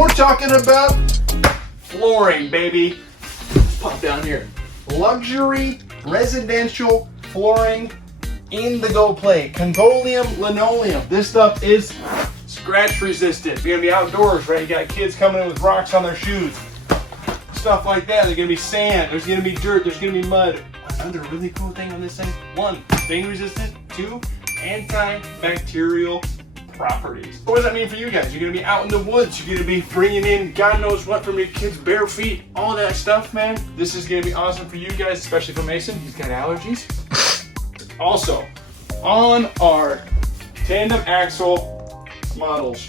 we're talking about flooring, baby. Pop down here. Luxury residential flooring in the Go Play. Congoleum Linoleum. This stuff is scratch resistant. You're gonna be outdoors, right? You got kids coming in with rocks on their shoes. Stuff like that. There's gonna be sand, there's gonna be dirt, there's gonna be mud. Another really cool thing on this thing: 1, stain resistant, 2, antibacterial properties. What does that mean for you guys? You're gonna be out in the woods, you're gonna be bringing in God knows what from your kids' bare feet, all that stuff, man. This is gonna be awesome for you guys, especially for Mason. He's got allergies. Also, on our tandem axle models,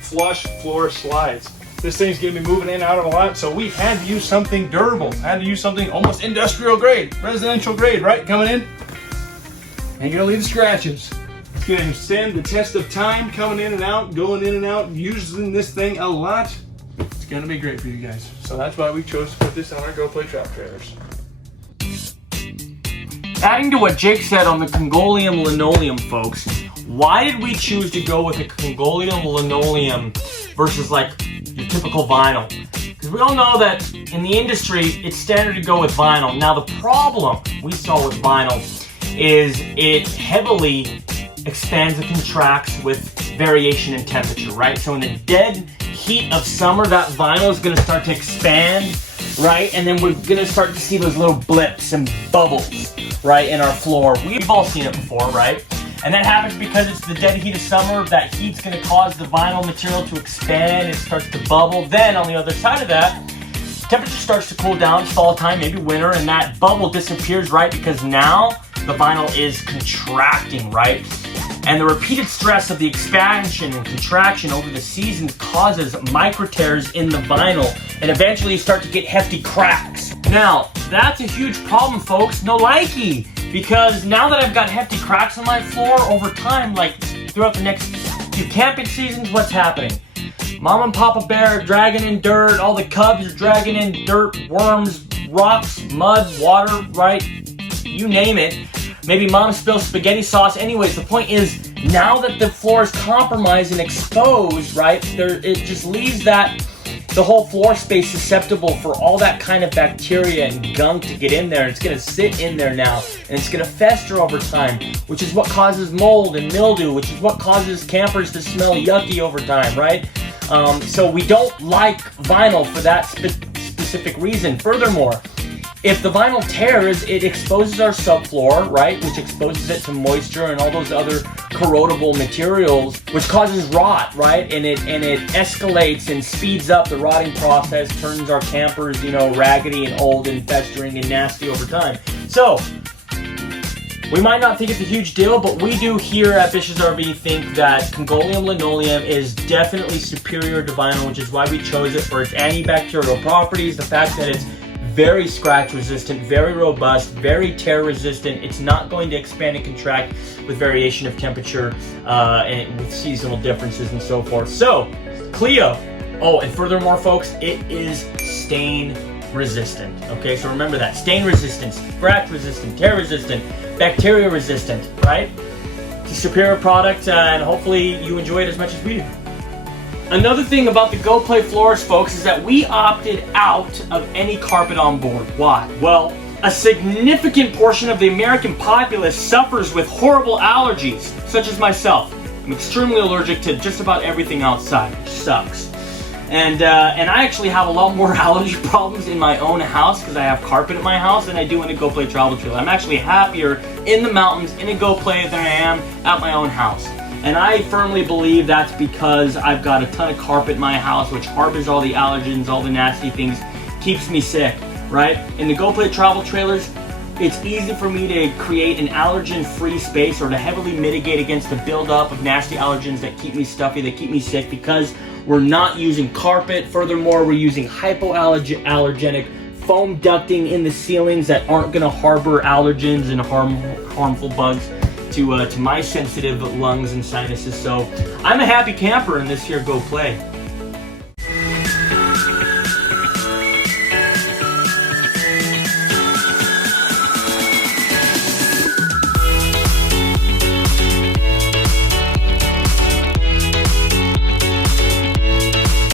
flush floor slides. This thing's gonna be moving in and out of a lot, so we had to use something durable. Had to use something almost industrial grade, residential grade, right? Coming in, ain't gonna leave scratches. It's gonna stand the test of time, coming in and out, going in and out, using this thing a lot. It's gonna be great for you guys. So that's why we chose to put this on our Go Play travel trailers. Adding to what Jake said on the Congoleum Linoleum, folks, why did we choose to go with a Congoleum Linoleum versus like your typical vinyl? Because we all know that in the industry, it's standard to go with vinyl. Now the problem we saw with vinyl is it heavily expands and contracts with variation in temperature, right? So in the dead heat of summer, that vinyl is going to start to expand, right? And then we're going to start to see those little blips and bubbles, right, in our floor. We've all seen it before, right? And that happens because it's the dead heat of summer. That heat's going to cause the vinyl material to expand. It starts to bubble. Then on the other side of that, temperature starts to cool down, fall time, maybe winter, and that bubble disappears, right? Because now the vinyl is contracting, right? And the repeated stress of the expansion and contraction over the seasons causes micro tears in the vinyl, and eventually you start to get hefty cracks. Now, that's a huge problem, folks. No likey. Because now that I've got hefty cracks on my floor over time, like throughout the next few camping seasons, what's happening? Mom and Papa Bear are dragging in dirt, all the cubs are dragging in dirt, worms, rocks, mud, water, right? You name it. Maybe Mom spills spaghetti sauce. Anyways, the point is, now that the floor is compromised and exposed, right, it just leaves the whole floor space susceptible for all that kind of bacteria and gunk to get in there. It's going to sit in there now, and it's going to fester over time, which is what causes mold and mildew, which is what causes campers to smell yucky over time, right? So we don't like vinyl for that specific reason. Furthermore, if the vinyl tears, it exposes our subfloor, right, which exposes it to moisture and all those other corrodable materials, which causes rot, right, and it escalates and speeds up the rotting process, turns our campers, raggedy and old and festering and nasty over time. So we might not think it's a huge deal, but we do here at Bishs RV think that Congoleum Linoleum is definitely superior to vinyl, which is why we chose it for its antibacterial properties, the fact that it's very scratch resistant, very robust, very tear resistant. It's not going to expand and contract with variation of temperature and with seasonal differences and so forth. So, Cleo. Oh, and furthermore, folks, it is stain resistant. Okay, so remember that. Stain resistant, scratch resistant, tear resistant, bacteria resistant, right? It's a superior product and hopefully you enjoy it as much as we do. Another thing about the Go Play floors, folks, is that we opted out of any carpet on board. Why? Well, a significant portion of the American populace suffers with horrible allergies, such as myself. I'm extremely allergic to just about everything outside, which sucks. And I actually have a lot more allergy problems in my own house because I have carpet at my house than I do in a Go Play travel trailer. I'm actually happier in the mountains in a Go Play than I am at my own house. And I firmly believe that's because I've got a ton of carpet in my house, which harbors all the allergens, all the nasty things, keeps me sick, right? In the Go Play travel trailers, it's easy for me to create an allergen-free space or to heavily mitigate against the buildup of nasty allergens that keep me stuffy, that keep me sick, because we're not using carpet. Furthermore, we're using hypoallergenic foam ducting in the ceilings that aren't going to harbor allergens and harmful bugs to my sensitive lungs and sinuses. So I'm a happy camper in this here Go Play.